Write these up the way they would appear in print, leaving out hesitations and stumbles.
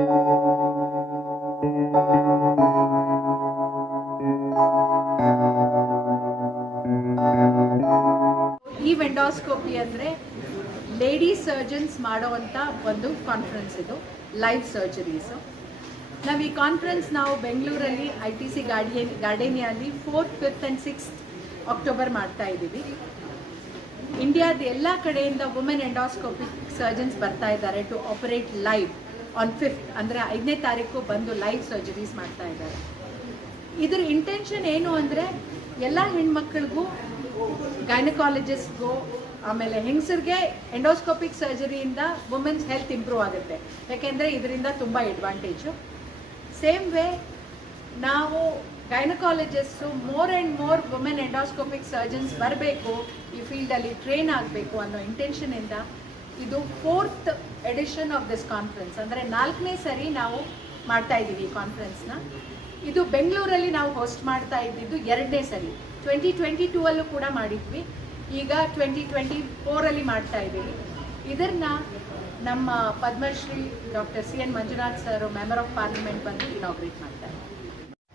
ಈ ಎಂಡೋಸ್ಕೋಪಿ ಅಂದರೆ lady surgeons ಮಾಡುವಂಥ ಒಂದು ಕಾನ್ಫರೆನ್ಸ್, ಇದು ಲೈವ್ ಸರ್ಜರೀಸು. ನಾವು ಈ ಕಾನ್ಫರೆನ್ಸ್ ಬೆಂಗಳೂರಲ್ಲಿ ITC ಗಾರ್ಡೇನಿಯಲ್ಲಿ 4th, 5th and 6th October ಮಾಡ್ತಾ ಇದ್ದೀವಿ. ಇಂಡಿಯಾದ ಎಲ್ಲ ಕಡೆಯಿಂದ ವುಮೆನ್ ಎಂಡೋಸ್ಕೋಪಿಕ್ ಸರ್ಜನ್ಸ್ ಬರ್ತಾ ಇದ್ದಾರೆ to operate live on 5th, ಅಂದರೆ 5ನೇ ತಾರೀಕು ಬಂದು ಲೈವ್ ಸರ್ಜರೀಸ್ ಮಾಡ್ತಾ ಇದ್ದಾರೆ. ಇದರ ಇಂಟೆನ್ಷನ್ ಏನು ಅಂದರೆ ಎಲ್ಲ ಹೆಣ್ಮಕ್ಳಿಗೂ, ಗೈನಕಾಲಜಿಸ್ಟ್ಗೂ, ಆಮೇಲೆ ಹೆಂಗಸರಿಗೆ ಎಂಡೋಸ್ಕೋಪಿಕ್ ಸರ್ಜರಿಯಿಂದ ವುಮೆನ್ಸ್ ಹೆಲ್ತ್ ಇಂಪ್ರೂವ್ ಆಗುತ್ತೆ. ಯಾಕೆಂದರೆ ಇದರಿಂದ ತುಂಬ ಅಡ್ವಾಂಟೇಜು. ಸೇಮ್ ವೇ ನಾವು gynaecologist more and more women endoscopic surgeons ಬರಬೇಕು, ಈ ಫೀಲ್ಡಲ್ಲಿ ಟ್ರೈನ್ ಆಗಬೇಕು ಅನ್ನೋ ಇಂಟೆನ್ಷನಿಂದ ಇದು 4th edition of this conference, ಅಂದರೆ 4ನೇ ಸರಿ ನಾವು ಮಾಡ್ತಾ ಇದ್ದೀವಿ ಈ ಕಾನ್ಫರೆನ್ಸ್ನ. ಇದು ಬೆಂಗಳೂರಲ್ಲಿ ನಾವು ಹೋಸ್ಟ್ ಮಾಡ್ತಾ ಇದ್ದಿದ್ದು 2ನೇ ಸರಿ. 2022 ಕೂಡ ಮಾಡಿದ್ವಿ, ಈಗ 2024 ಮಾಡ್ತಾ ಇದ್ದೀವಿ. ಇದನ್ನ ನಮ್ಮ Padmashri doctor CN Manjunath sir, member of parliament, ಬಂದು ಇನಾಗ್ರೇಟ್ ಮಾಡ್ತಾರೆ.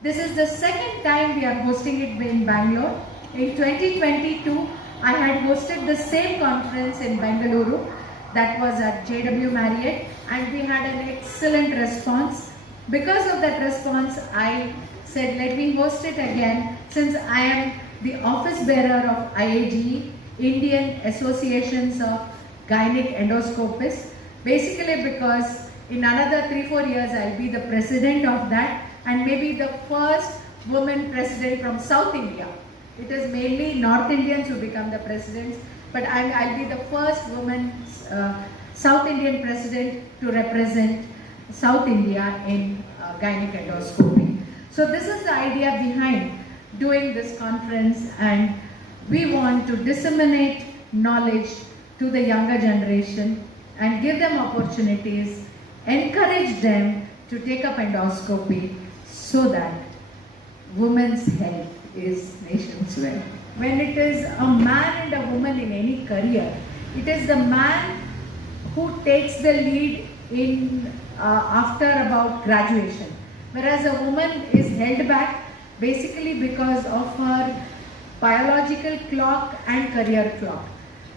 This is the second time we are hosting it in Bangalore. In 2022, I had hosted the same conference in Bengaluru, that was at JW Marriott, and we had an excellent response. Because of that response, I said let me host it again, since I am the office bearer of IAGE, Indian Associations of Gynec Endoscopists. Basically because in another 3-4 years I'll be the president of that, and maybe the first woman president from South India. It is mainly North Indians who become the presidents, but I'll be the first woman South Indian president to represent South India in gynec endoscopy. So this is the idea behind doing this conference, and we want to disseminate knowledge to the younger generation and give them opportunities, encourage them to take up endoscopy so that women's health is nation's wealth. When it is a man and a woman in any career, it is the man who takes the lead in after about graduation, whereas a woman is held back basically because of her biological clock and career clock.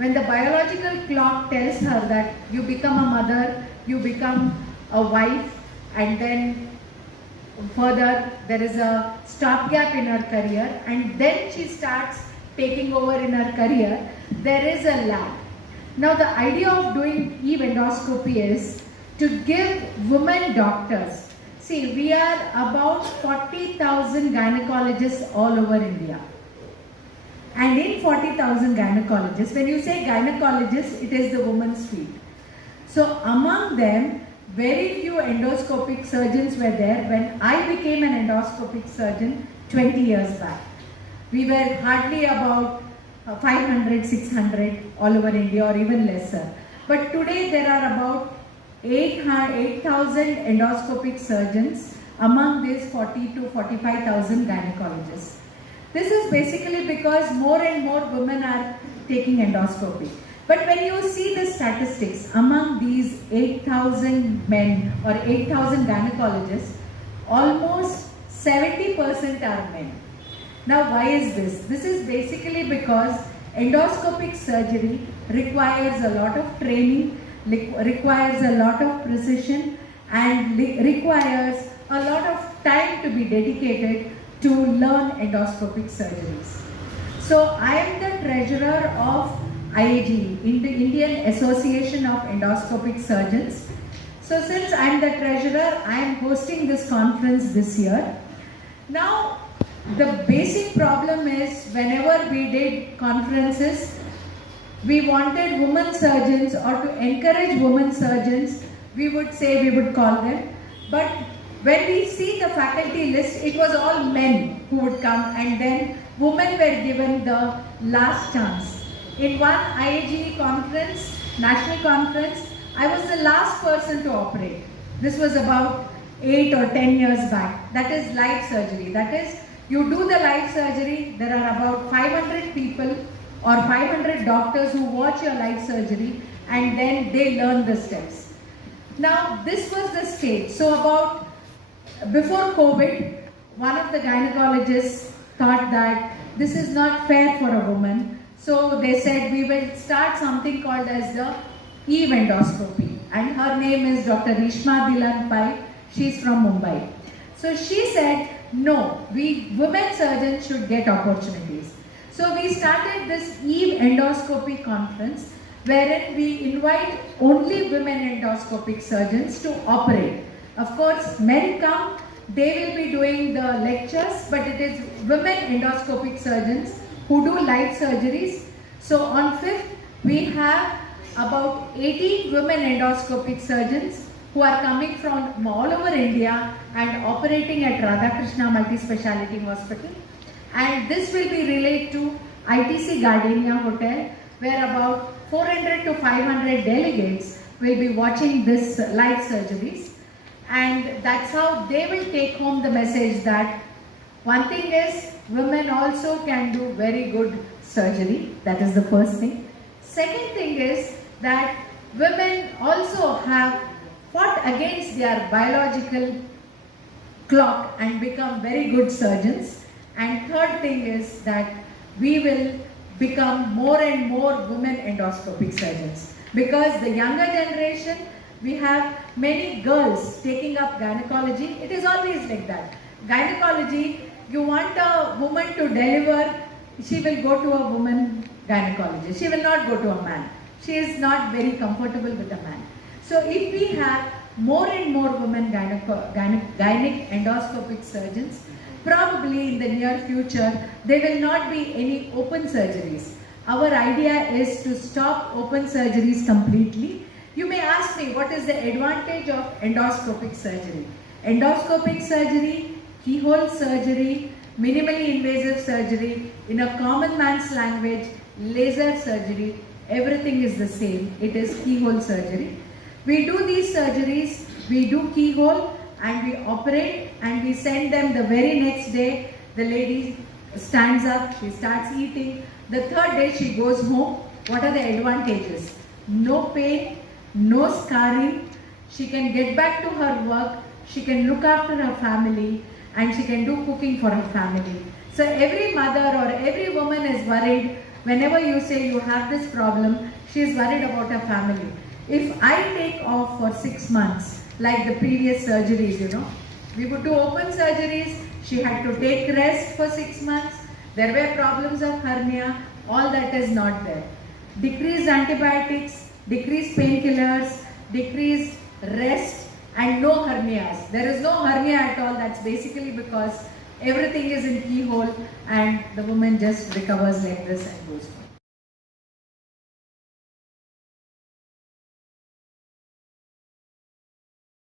When the biological clock tells her that you become a mother, you become a wife, and then further there is a stopgap in her career, and then she starts taking over in her career, there is a lag. Now the idea of doing Eve endoscopy is to give women doctors. See, we are about 40,000 gynecologists all over India. And in 40,000 gynecologists, when you say gynecologist, it is the woman's field. So among them, very few endoscopic surgeons were there when I became an endoscopic surgeon 20 years back. We were hardly about 500, 600 all over India, or even lesser. But today there are about 8,000 endoscopic surgeons among these 40 to 45,000 gynecologists. This is basically because more and more women are taking endoscopy. But when you see the statistics, among these 8,000 men or 8,000 gynecologists, almost 70% are men. Now why is this? This is basically because endoscopic surgery requires a lot of training, requires a lot of precision, and requires a lot of time to be dedicated to learn endoscopic surgeries. So I am the treasurer of IAGE, Indian Association of Endoscopic Surgeons. So since I am the treasurer, I am hosting this conference this year. Now the basic problem is, whenever we did conferences, we wanted women surgeons, or to encourage women surgeons, we would say, we would call them. But when we see the faculty list, it was all men who would come, and then women were given the last chance. In one IAGE conference, national conference, I was the last person to operate. This was about 8 or 10 years back. That is live surgery. That is, you do the live surgery, there are about 500 people or 500 doctors who watch your live surgery, and then they learn the steps. Now, this was the stage. So before COVID, one of the gynecologists thought that this is not fair for a woman. So they said we will start something called as the Eve endoscopy. And her name is Dr. Rishma Dilan Pai. She's from Mumbai. So she said, no, we women surgeons should get opportunities. So we started this Eve endoscopy conference wherein we invite only women endoscopic surgeons to operate. Of course, men come, they will be doing the lectures, but it is women endoscopic surgeons who do light surgeries. So on 5th, we have about 18 women endoscopic surgeons who are coming from all over India and operating at Radhakrishna Multi-Speciality Hospital. And this will be relayed to ITC Gardenia Hotel, where about 400 to 500 delegates will be watching this live surgeries. And that's how they will take home the message that one thing is women also can do very good surgery. That is the first thing. Second thing is that women also have fought against their biological clock and become very good surgeons. And third thing is that we will become more and more women endoscopic surgeons, because the younger generation, we have many girls taking up gynecology. It is always like that. Gynecology, you want a woman to deliver, she will go to a woman gynecologist. She will not go to a man. She is not very comfortable with a man. So if we have more and more women gynec endoscopic surgeons, probably in the near future, there will not be any open surgeries. Our idea is to stop open surgeries completely. You may ask me, what is the advantage of endoscopic surgery? Endoscopic surgery, keyhole surgery, minimally invasive surgery, in a common man's language, laser surgery, everything is the same. It is keyhole surgery. We do these surgeries, we do keyhole, and we operate and we send them the very next day. The lady stands up, she starts eating. The third day she goes home. What are the advantages? No pain, no scarring. She can get back to her work. She can look after her family and she can do cooking for her family. So every mother or every woman is worried. Whenever you say you have this problem, she is worried about her family. If I take off for 6 months, like the previous surgeries, we would do open surgeries. She had to take rest for 6 months. There were problems of hernia. All that is not there. Decreased antibiotics, decreased painkillers, decreased rest, and no hernias. There is no hernia at all. That's basically because everything is in keyhole and the woman just recovers like this and goes home.